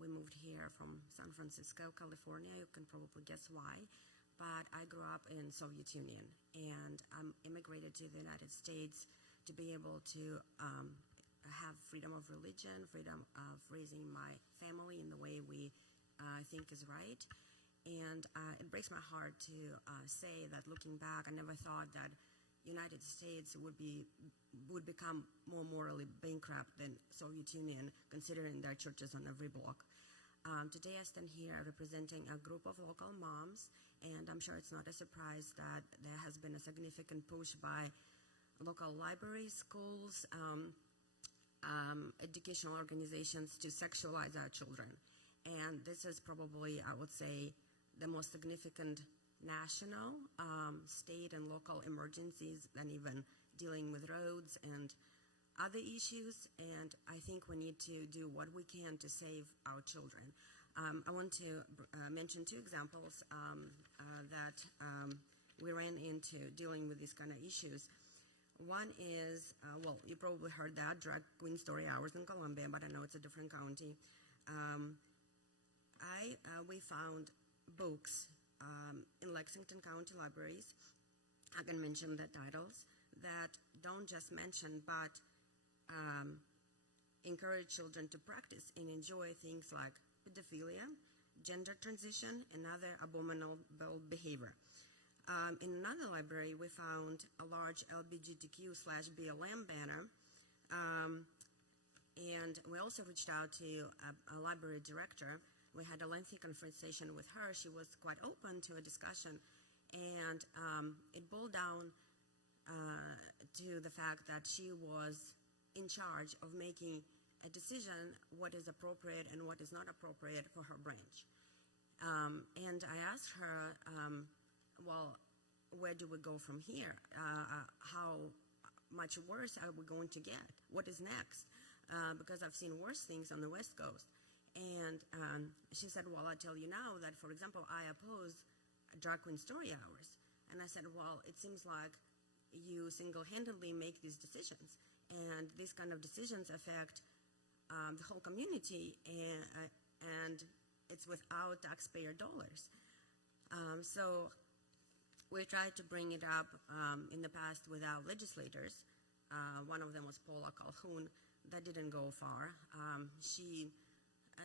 we moved here from San Francisco, California. You can probably guess why. But I grew up in Soviet Union, and I immigrated to the United States to be able to have freedom of religion, freedom of raising my family in the way we think is right. And it breaks my heart to say that looking back, I never thought that United States would become more morally bankrupt than Soviet Union, considering their churches on every block. Today I stand here representing a group of local moms, and I'm sure it's not a surprise that there has been a significant push by local libraries, schools, educational organizations to sexualize our children. And this is probably, I would say, the most significant national, state, and local emergencies than even dealing with roads and other issues. And I think we need to do what we can to save our children. I want to mention two examples that we ran into dealing with these kind of issues. One is, well, you probably heard that, drag queen story hours in Columbia, but I know it's a different county. We found books in Lexington County libraries, I can mention the titles, that don't just mention but encourage children to practice and enjoy things like pedophilia, gender transition, and other abominable behavior. In another library, we found a large LGBTQ/BLM banner, and we also reached out to a library director. We had a lengthy conversation with her. She was quite open to a discussion, and it boiled down to the fact that she was in charge of making a decision what is appropriate and what is not appropriate for her branch. And I asked her, well, where do we go from here? How much worse are we going to get? What is next? Because I've seen worse things on the West Coast. And she said, well, I tell you now that, for example, I oppose drag queen story hours. And I said, well, it seems like you single-handedly make these decisions. And these kind of decisions affect the whole community, and it's without taxpayer dollars. So we tried to bring it up in the past with our legislators. One of them was Paula Calhoun. That didn't go far. She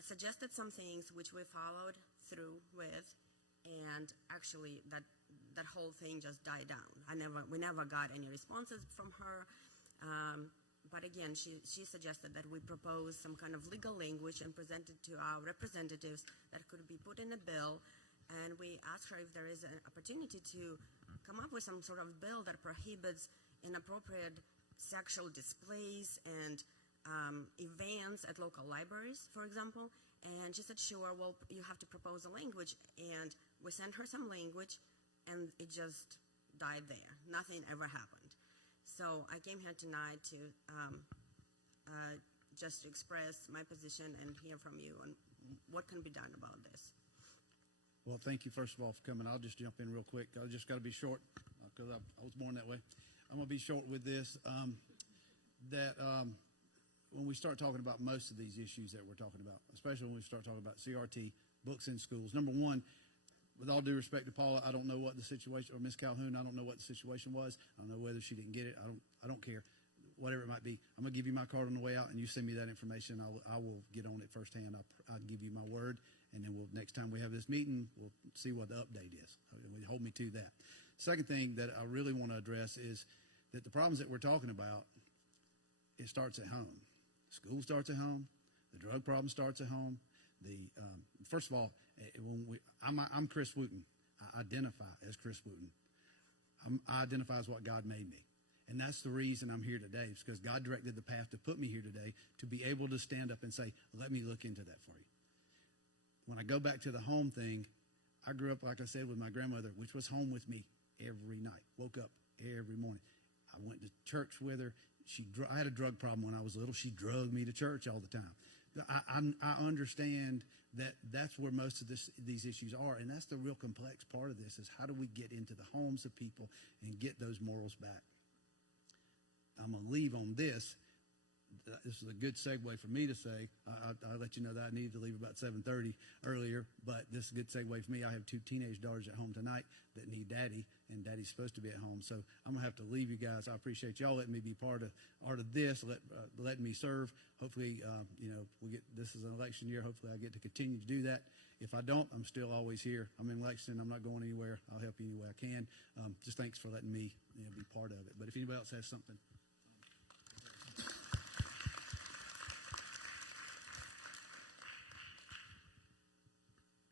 suggested some things which we followed through with, and actually that whole thing just died down. We never got any responses from her. But again, she suggested that we propose some kind of legal language and present it to our representatives that could be put in a bill. And we asked her if there is an opportunity to come up with some sort of bill that prohibits inappropriate sexual displays and events at local libraries, for example. And she said, sure, well, you have to propose a language. And we sent her some language, and it just died there. Nothing ever happened. So I came here tonight to just express my position and hear from you on what can be done about this. Well, thank you, first of all, for coming. I'll just jump in real quick. I just got to be short because I was born that way. I'm going to be short with this. When we start talking about most of these issues that we're talking about, especially when we start talking about CRT, books in schools, number one, with all due respect to Paula, I don't know what the situation, or Ms. Calhoun, I don't know what the situation was. I don't know whether she didn't get it. I don't care. Whatever it might be. I'm going to give you my card on the way out, and you send me that information. I will get on it firsthand. I'll give you my word, and then next time we have this meeting, we'll see what the update is. Hold me to that. Second thing that I really want to address is that the problems that we're talking about, it starts at home. School starts at home. The drug problem starts at home. First of all, I'm Chris Wooten. I identify as Chris Wooten. I identify as what God made me. And that's the reason I'm here today. It's because God directed the path to put me here today to be able to stand up and say, let me look into that for you. When I go back to the home thing, I grew up, like I said, with my grandmother, which was home with me every night. Woke up every morning. I went to church with her. I had a drug problem when I was little. She drugged me to church all the time. I understand that that's where most of these issues are, and that's the real complex part of this is how do we get into the homes of people and get those morals back. I'm going to leave on this. this is a good segue for me to say, I'll let you know that I needed to leave about 7:30 earlier, but this is a good segue for me. I have 2 teenage daughters at home tonight that need daddy, and daddy's supposed to be at home. So I'm going to have to leave you guys. I appreciate y'all letting me be part of this, letting me serve. Hopefully, this is an election year. Hopefully I get to continue to do that. If I don't, I'm still always here. I'm in Lexington. I'm not going anywhere. I'll help you any way I can. Just thanks for letting me be part of it. But if anybody else has something.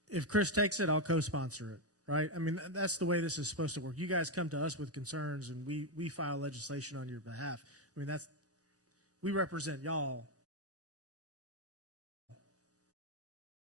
If Chris takes it, I'll co-sponsor it, right? I mean, that's the way this is supposed to work. You guys come to us with concerns, and we file legislation on your behalf. I mean, we represent y'all